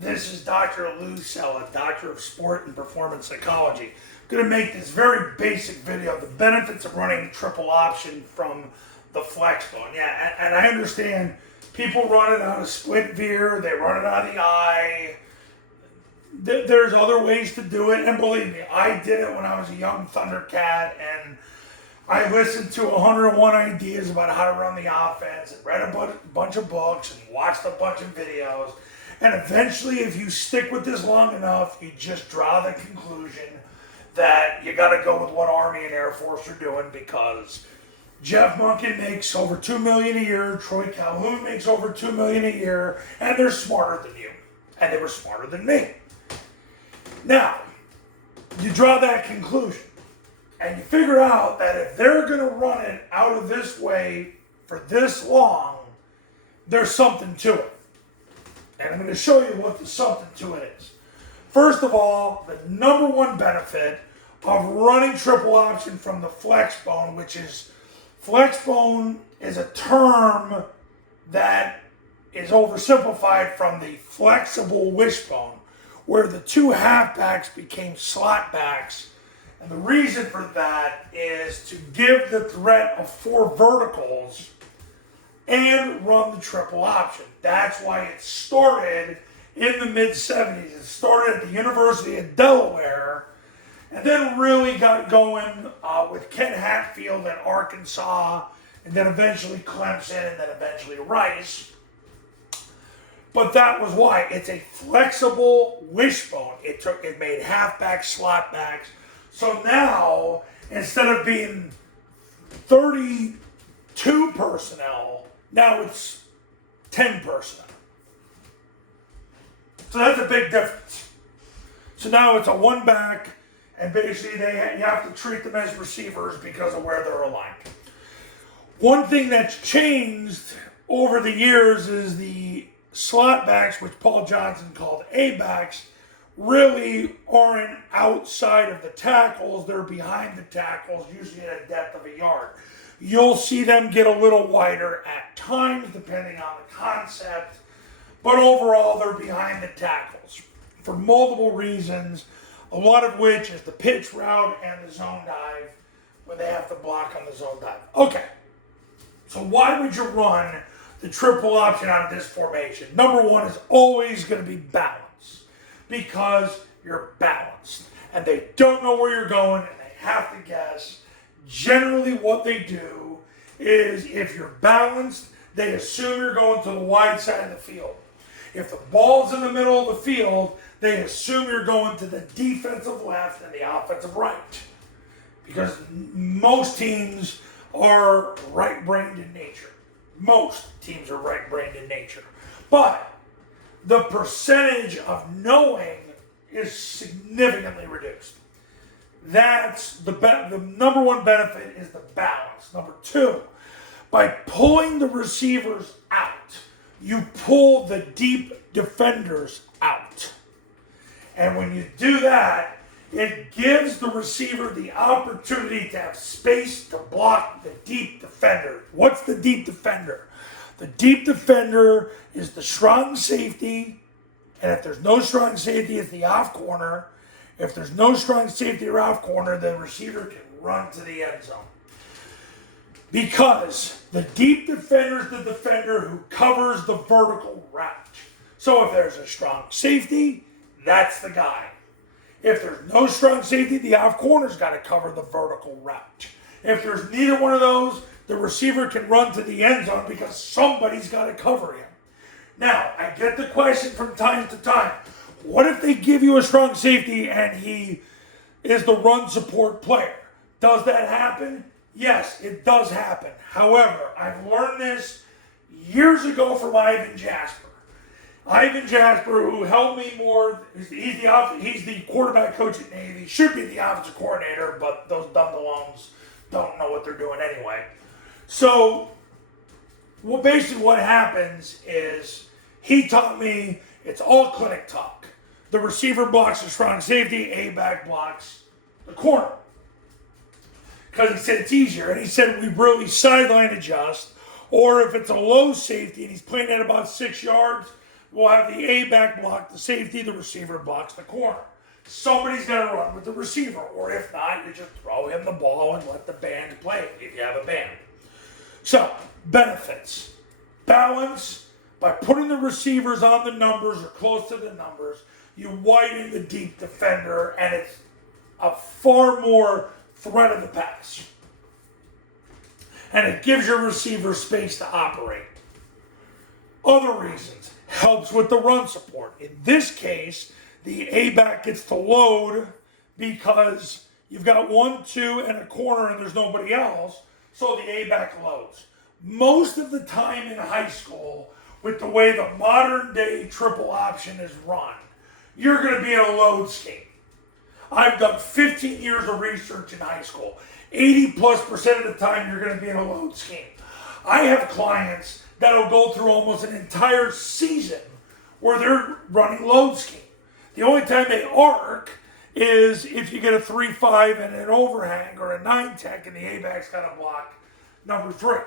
This is Dr. Lou Cella, Doctor of Sport and Performance Psychology. I'm going to make this very basic video of the benefits of running triple option from the Flexbone. Yeah, and I understand people run it on a split veer, they run it on the eye. There's other ways to do it, and believe me, I did it when I was a young Thundercat, and I listened to 101 ideas about how to run the offense, and read a bunch of books, and watched a bunch of videos, and eventually, if you stick with this long enough, you just draw the conclusion that you got to go with what Army and Air Force are doing, because Jeff Monken makes over $2 million a year, Troy Calhoun makes over $2 million a year, and they're smarter than you, and they were smarter than me. Now, you draw that conclusion, and you figure out that if they're going to run it out of this way for this long, there's something to it. And I'm going to show you what the something to it is. First of all, the number one benefit of running triple option from the Flexbone, which is, Flexbone is a term that is oversimplified from the flexible wishbone, where the two halfbacks became slot backs. And the reason for that is to give the threat of 4 verticals and run the triple option. That's why it started in the mid-70s. It started at the University of Delaware and then really got going with Ken Hatfield at Arkansas, and then eventually Clemson, and then eventually Rice. But that was why. It's a flexible wishbone. It made halfbacks, slot backs. So now, instead of being 32 personnel, now it's 10 personnel. So that's a big difference. So now it's a one back, and basically you have to treat them as receivers because of where they're aligned. One thing that's changed over the years is the slot backs, which Paul Johnson called A-backs, really aren't outside of the tackles. They're behind the tackles, usually at a depth of a yard. You'll see them get a little wider at times, depending on the concept, but overall they're behind the tackles for multiple reasons, a lot of which is the pitch route and the zone dive, when they have to block on the zone dive. Okay, so why would you run the triple option out of this formation? Number one is always going to be balance, because you're balanced and they don't know where you're going and they have to guess. Generally what they do is, if you're balanced, they assume you're going to the wide side of the field. If the ball's in the middle of the field, they assume you're going to the defensive left and the offensive right, because most teams are right-brained in nature. Most teams are right-brained in nature. But the percentage of knowing is significantly reduced. That's the number one benefit is the balance. Number two, by pulling the receivers out, you pull the deep defenders out. And when you do that, it gives the receiver the opportunity to have space to block the deep defender. What's the deep defender? The deep defender is the strong safety, and if there's no strong safety, it's the off corner. If there's no strong safety or off corner, the receiver can run to the end zone. Because the deep defender is the defender who covers the vertical route. So if there's a strong safety, that's the guy. If there's no strong safety, the off corner's got to cover the vertical route. If there's neither one of those, the receiver can run to the end zone because somebody's got to cover him. Now, I get the question from time to time, what if they give you a strong safety and he is the run support player? Does that happen? Yes, it does happen. However, I've learned this years ago from Ivan Jasper. Ivan Jasper, who helped me more, he's the quarterback coach at Navy, should be the offensive coordinator, but those dumb-the-lones don't know what they're doing anyway. So, basically what happens is, he taught me it's all clinic talk. The receiver blocks the strong safety, A-back blocks the corner. Because he said it's easier, and he said we really sideline adjust, or if it's a low safety and he's playing at about 6 yards, we'll have the A-back block the safety, the receiver blocks the corner. Somebody's got to run with the receiver, or if not, you just throw him the ball and let the band play if you have a band. So, benefits. Balance. By putting the receivers on the numbers or close to the numbers, you widen the deep defender, and it's a far more threat of the pass. And it gives your receiver space to operate. Other reasons. Helps with the run support. In this case, the A-back gets to load because you've got 1, 2, and a corner and there's nobody else, so the A-back loads. Most of the time in high school, with the way the modern day triple option is run, you're going to be in a load scheme. I've done 15 years of research in high school. 80+% of the time you're going to be in a load scheme. I have clients that'll go through almost an entire season where they're running load scheme. The only time they arc is if you get a 3-5 and an overhang or a 9-tech and the A-back's got to block number 3.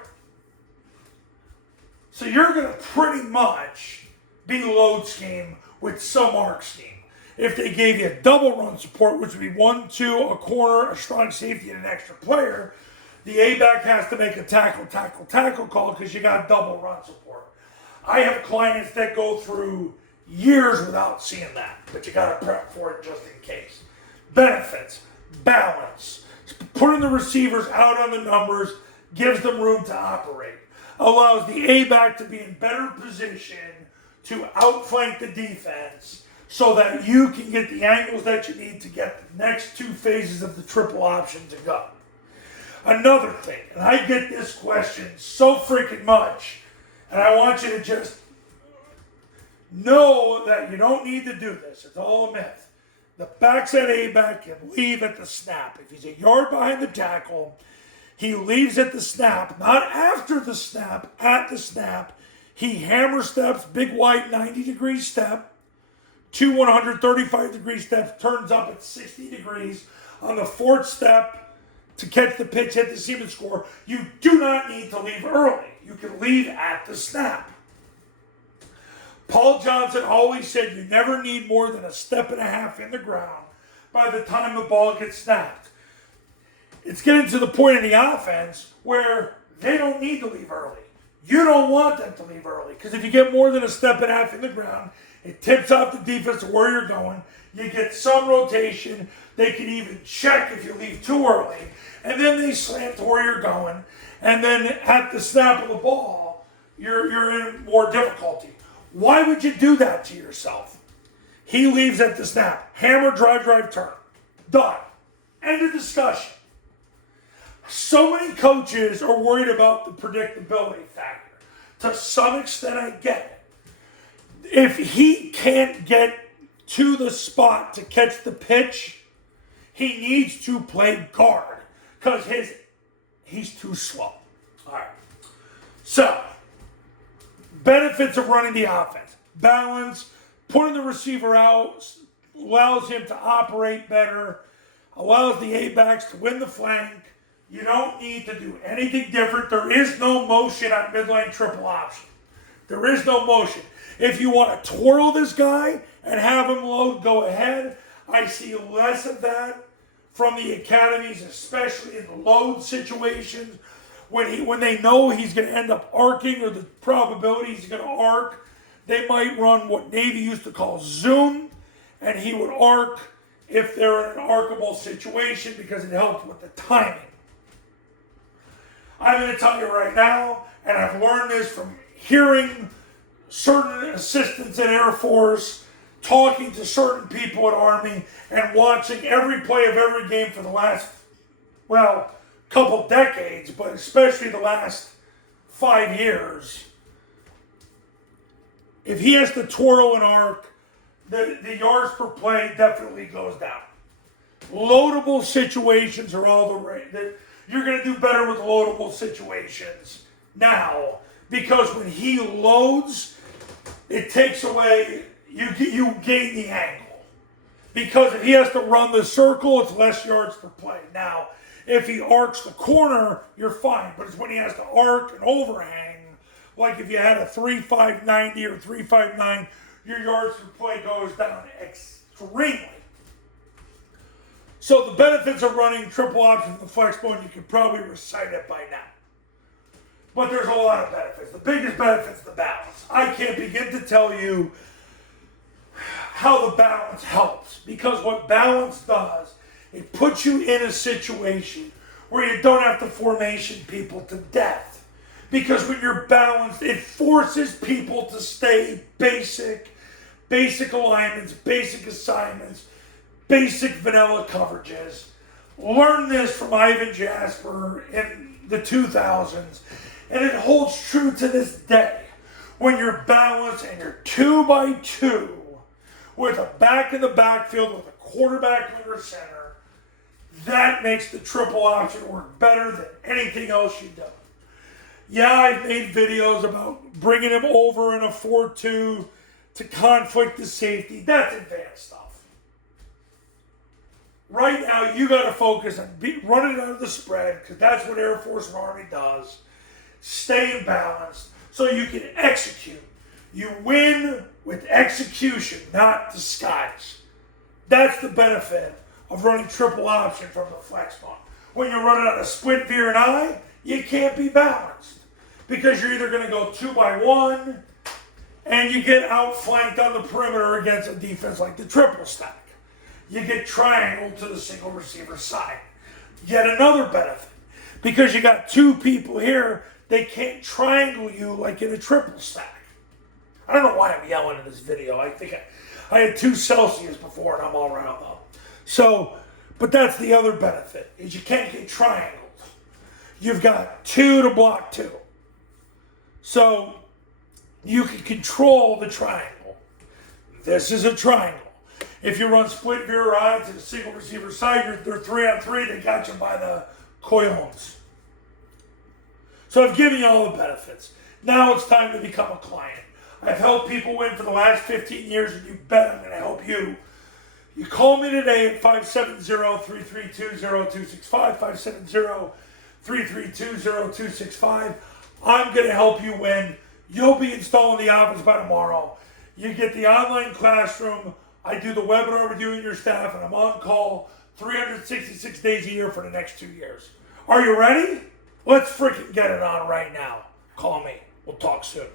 So you're going to pretty much be load scheme with some arc scheme. If they gave you a double run support, which would be 1, 2, a corner, a strong safety, and an extra player, the A-back has to make a tackle call because you got double run support. I have clients that go through years without seeing that, but you got to prep for it just in case. Benefits, balance. Putting the receivers out on the numbers gives them room to operate. Allows the A-back to be in better position to outflank the defense so that you can get the angles that you need to get the next 2 phases of the triple option to go. Another thing, and I get this question so freaking much, and I want you to just know that you don't need to do this. It's all a myth. The backside A-back can leave at the snap. If he's a yard behind the tackle, he leaves at the snap, not after the snap, at the snap. He hammer steps, big white 90-degree step, 2 135-degree steps, turns up at 60 degrees. On the 4th step, to catch the pitch, hit the seam and score, you do not need to leave early. You can leave at the snap. Paul Johnson always said you never need more than 1.5 steps in the ground by the time the ball gets snapped. It's getting to the point in the offense where they don't need to leave early. You don't want them to leave early because if you get more than 1.5 steps in the ground, it tips off the defense to where you're going. You get some rotation. They can even check if you leave too early. And then they slant to where you're going. And then at the snap of the ball, you're in more difficulty. Why would you do that to yourself? He leaves at the snap. Hammer, drive, turn. Done. End of discussion. So many coaches are worried about the predictability factor. To some extent, I get it. If he can't get to the spot to catch the pitch, he needs to play guard because he's too slow. All right. So, benefits of running the offense. Balance, putting the receiver out allows him to operate better, allows the A-backs to win the flank. You don't need to do anything different. There is no motion on midline triple option. There is no motion. If you want to twirl this guy and have him load, go ahead. I see less of that from the academies, especially in the load situations. When they know he's going to end up arcing or the probability he's going to arc, they might run what Navy used to call zoom, and he would arc if they're in an arcable situation because it helps with the timing. I'm going to tell you right now, and I've learned this from hearing certain assistants in Air Force, talking to certain people at Army, and watching every play of every game for the last, couple decades, but especially the last 5 years. If he has to twirl an arc, the yards per play definitely goes down. Loadable situations are all the rage. You're going to do better with loadable situations now because when he loads, it takes away, you gain the angle. Because if he has to run the circle, it's less yards per play. Now, if he arcs the corner, you're fine. But it's when he has to arc and overhang, Like if you had a 3.590 or 3.59, your yards per play goes down extremely. So the benefits of running triple option from the Flexbone, you could probably recite it by now. But there's a lot of benefits. The biggest benefit is the balance. I can't begin to tell you how the balance helps, because what balance does, it puts you in a situation where you don't have to formation people to death. Because when you're balanced, it forces people to stay basic alignments, basic assignments, basic vanilla coverages. Learn this from Ivan Jasper in the 2000s, and it holds true to this day. When you're balanced and you're 2x2 with a back in the backfield with a quarterback under center, that makes the triple option work better than anything else you've done. Yeah, I've made videos about bringing him over in a 4-2 to conflict the safety. That's advanced stuff. Right now, you got to focus on running out of the spread, because that's what Air Force and Army does. Stay balanced so you can execute. You win with execution, not disguise. That's the benefit of running triple option from the Flexbone. When you're running out of split veer and I, you can't be balanced, because you're either going to go 2x1 and you get outflanked on the perimeter against a defense like the triple stack. You get triangled to the single receiver side. Yet another benefit, because you got two people here, they can't triangle you like in a triple stack. I don't know why I'm yelling in this video. I think I had 2 Celsius before and I'm all riled up. So, but that's the other benefit, is you can't get triangled. You've got 2 to block 2. So, you can control the triangle. This is a triangle. If you run split veer ride to the single receiver side, they're 3-on-3, they got you by the cojones. So I've given you all the benefits. Now it's time to become a client. I've helped people win for the last 15 years, and you bet I'm going to help you. You call me today at 570-332-0265, 570-332-0265. I'm going to help you win. You'll be installing the office by tomorrow. You get the online classroom. I do the webinar with you and your staff, and I'm on call 366 days a year for the next 2 years. Are you ready? Let's freaking get it on right now. Call me. We'll talk soon.